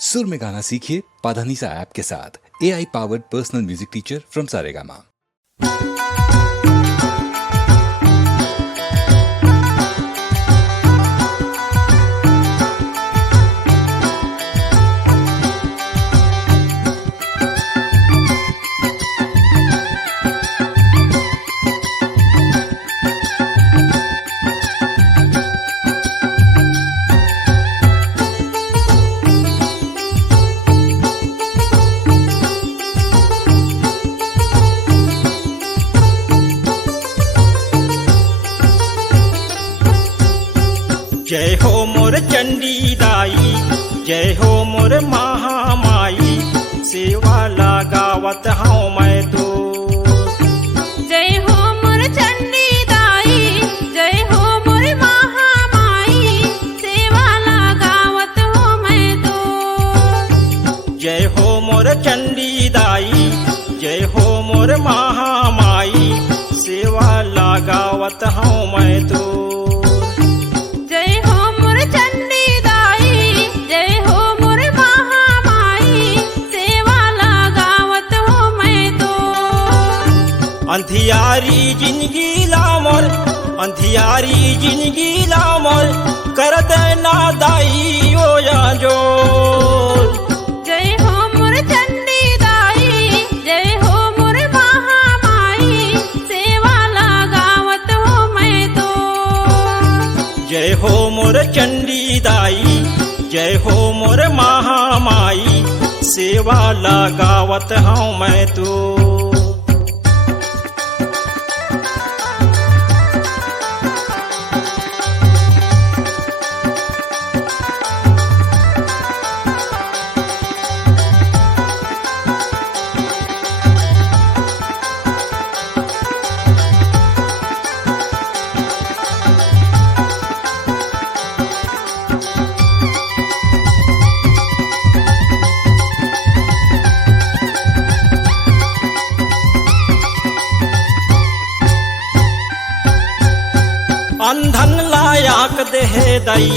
सुर में गाना सीखिए पाधानीसा ऐप के साथ। AI powered personal music teacher from Saregama. जय हो मोर चंडी दाई, जय हो मोर महामाई, सेवा लगावत हूँ मैं तो। जय हो मोर चंडी दाई, जय हो मोर महामाई, सेवा लगावत हूँ मैं तो। जय हो मोर चंडी दाई, जय हो मोर महामाई, सेवा लगावत हूँ मैं तो। अंधियारी जिंदगी लामोर, अंधियारी जिंदगी लामोर, कर देना दाई ओ या जोर। जय हो मोर चंडी दाई, जय हो मोर महामाई, सेवा लगावत हो मैं तो। जय हो मोर चंडी दाई, जय हो मोर महामाई, सेवा लगावत हूँ मैं तो। अंधन लायाक देहे दाई,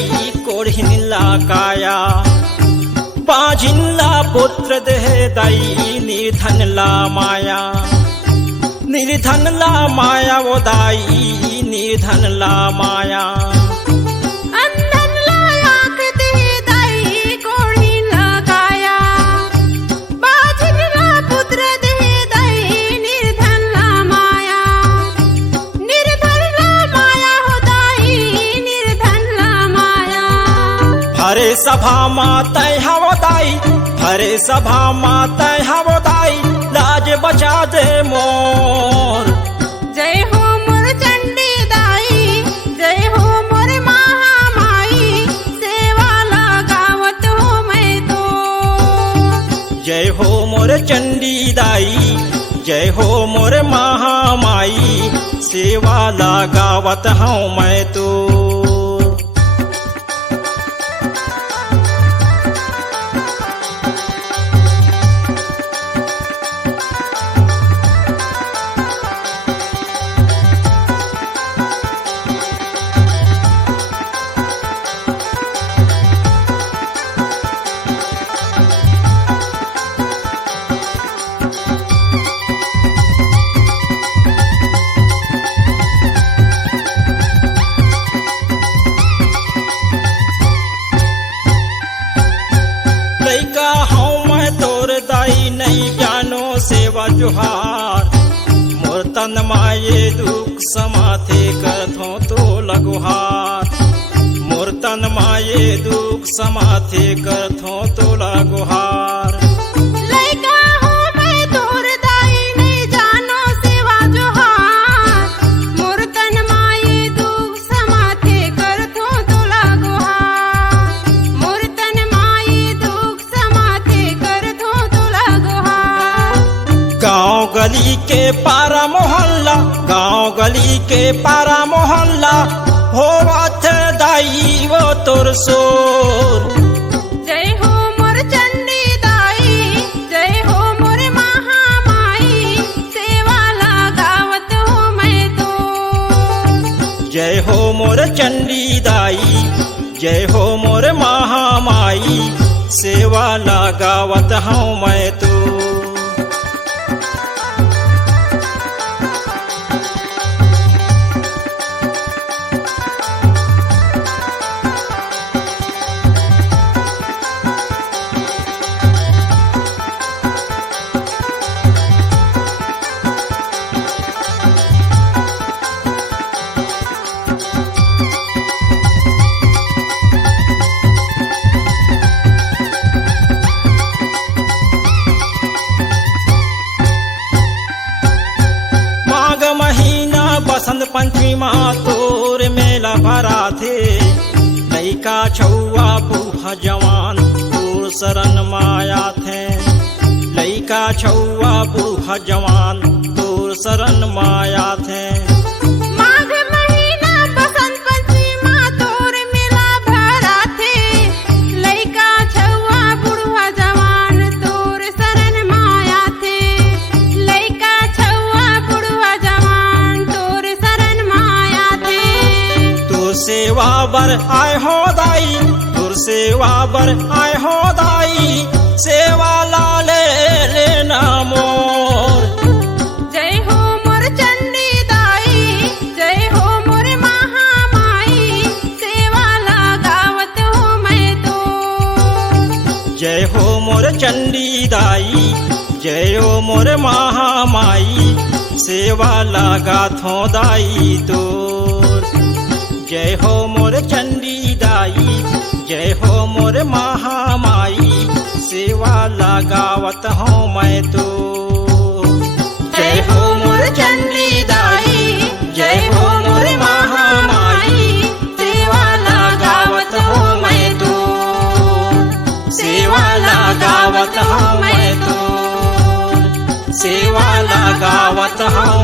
कोढ़िन ला काया, बाझिन ला पुत्र देहे दाई, निर्धन ला माया, निर्धन ला माया वो दाई, निर्धन ला माया। अंधन लायाक देहे दाई, कोढ़िन ला काया, बाझिन ला पुत्र देहे दाई, निर्धन ला माया, निर्धन ला माया हो दाई, निर्धन ला माया। हरे सभा मातै हवो दाई, हरे सभा मातै हवो दाई, लाज बचा दे मोर। जय हो मोर चंडी दाई, जय हो मोर महामाई, सेवा लगावत हो मैं तो। जय हो मोर चंडी दाई, जय हो मोर महामाई, सेवा लगावत हूँ मैं तो। लइका हूँ मैं तोर दाई, नहीं जानो सेवा जुहार, मोर तन माये दुख समाथे करथो तो लगुहार, मोर तन माये दुख समाथे करथो तो लगुहार। लइका हूँ मैं तोर दाई, नहीं जानो सेवा जुहार, मोर तन माये दुख समाथे करथो तो लगुहार, मोर तन माये दुख समाथे करथो तो लगुहार। गाँव गली के पारा मोहल्ला, गाँव गली के पारा मोहल्ला, होवत दाई वो तोर सोर। जय हो मोर चंडी दाई, जय हो मोर महामाई, सेवा लगावत हो मैं तो। जय हो मोर चंडी दाई, जय हो मोर महामाई, सेवा लगावत हूँ मैं तो। बसंत पंचमी माँ तोर मेला भरा थे, लइका छौआ बूढ़ा जवान तोर शरण माया थे। लइका छौआ बूढ़ा जवान तोर शरण माया थे। माघ महीना बसंत पंचमी माँ तोर मेला भरा थे, लइका छौआ बूढ़ा जवान तोर शरण माया थे। लइका छौआ बूढ़ा जवान तोर शरण माया थे। तोर सेवा बर आए हो दाई, तोर सेवा बर आए हो दाई, सेवा लाले लेना मोर। जय हो मोर चंडी दाई, जय हो मोर महामाई, सेवा लगावत हो मैं तो। जय हो मोर चंडी दाई, जय हो मोर महामाई, सेवा लगात हो दाई तोर। जय हो मोर चंडी दाई, जय हो मोर महामाई, सेवा लगावत हूँ मैं तो। जय हो मोर चंडी दाई, जय हो मोर महामाई, सेवा लगावत हो मैं तो। सेवा लगावत हूँ मैं तो, सेवा लगावत हूँ